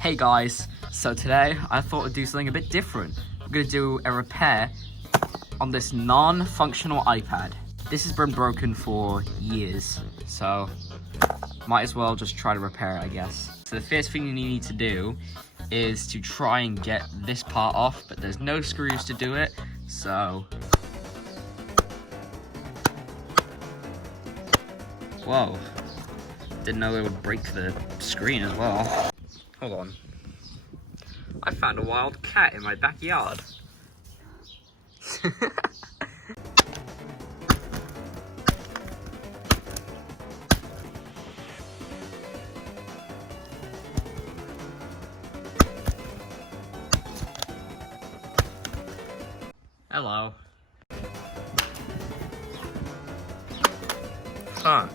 Hey guys, so today I thought I'd do something a bit different. I'm gonna do a repair on this non-functional iPad. This has been broken for years, so might as well just try to repair it, I guess. So the first thing you need to do is to try and get this part off, but there's no screws to do it, so... Whoa. Didn't know it would break the screen as well. Hold on. I found a wild cat in my backyard. Hello. Huh.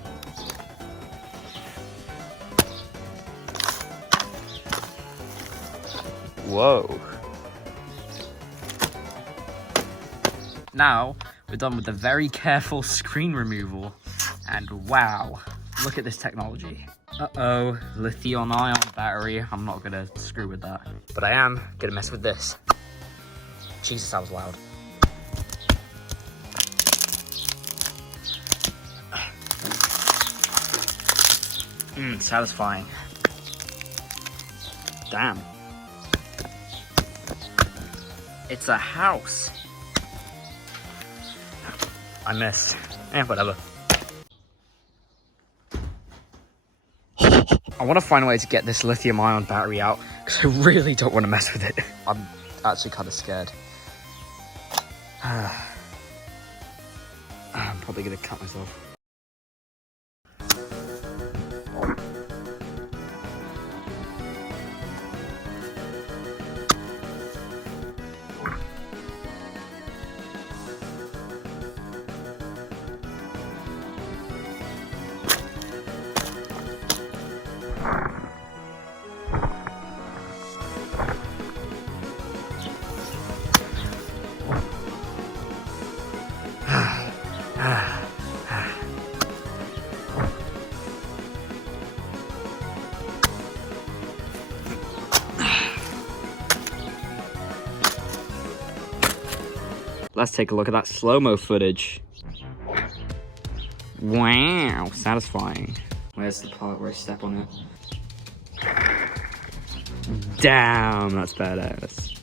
Whoa. Now, we're done with the very careful screen removal. And wow, look at this technology. Uh-oh, lithium-ion battery. I'm not gonna screw with that. But I am gonna mess with this. Jesus, that was loud. Satisfying. Damn. It's a house. I missed. Whatever. I want to find a way to get this lithium-ion battery out because I really don't want to mess with it. I'm actually kind of scared. I'm probably going to cut myself. Let's take a look at that slow-mo footage. Wow, satisfying. Where's the part where I step on it? Damn, that's badass.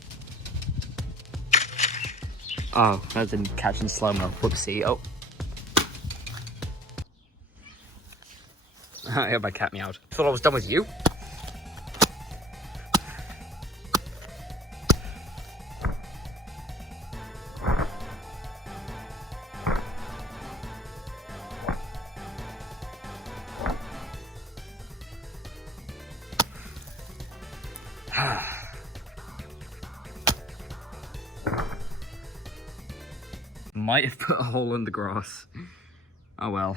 Oh, that didn't catch in slow-mo. Whoopsie. Oh. I hope my cat meowed. Thought I was done with you. Might have put a hole in the grass. Oh well.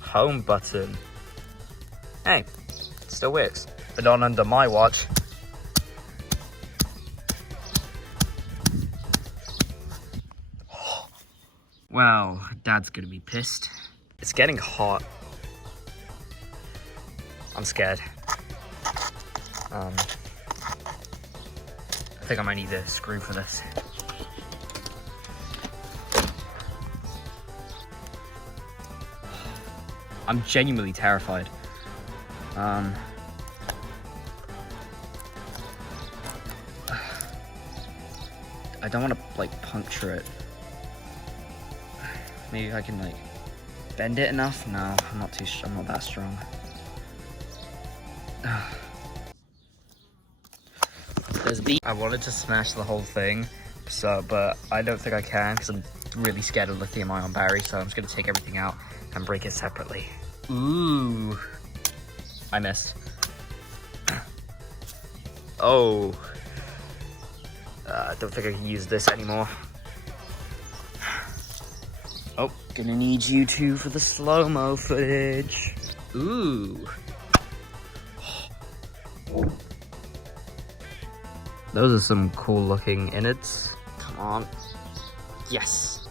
Home button. Hey, it still works. But not under my watch. Well, Dad's gonna be pissed. It's getting hot. I'm scared. I think I might need a screw for this. I'm genuinely terrified. I don't want to like puncture it. Maybe I can like bend it enough. No, I'm not that strong. There's a beat. I wanted to smash the whole thing, but I don't think I can because I'm really scared of lithium-ion battery. So I'm just gonna take everything out and break it separately. Ooh, I missed. Oh, I don't think I can use this anymore. Oh, gonna need you two for the slow-mo footage. Ooh. Those are some cool looking innards. Come on. Yes.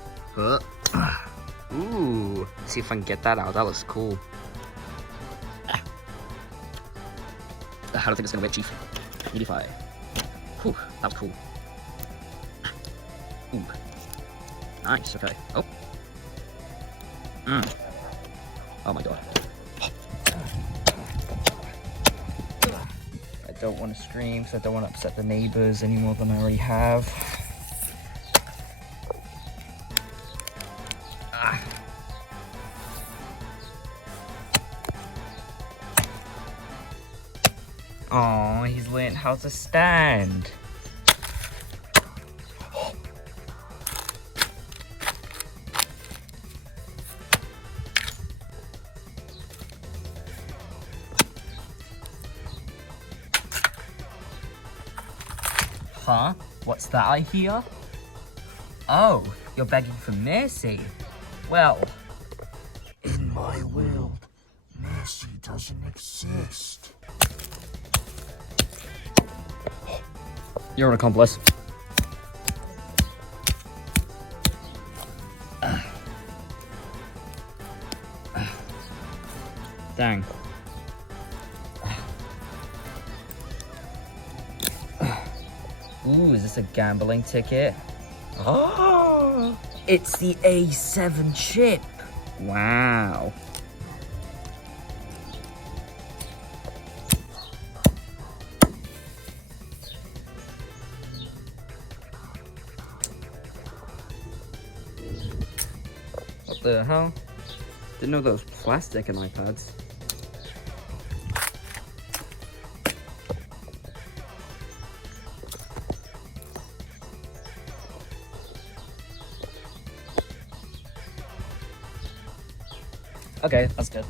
Ooh. See if I can get that out. That looks cool. I don't think it's gonna work, Chief. Unify. Whew, that was cool. Ooh. Nice, okay. Oh. Oh my god. I don't want to scream because I don't want to upset the neighbors any more than I already have. Oh, he's learned how to stand. Huh? What's that I hear? Oh, you're begging for mercy. Well, In my will, mercy doesn't exist. you're an accomplice. Dang. Ooh, is this a gambling ticket? Oh, it's the A7 chip. Wow. What the hell? Didn't know there was plastic in iPads. Okay, that's good.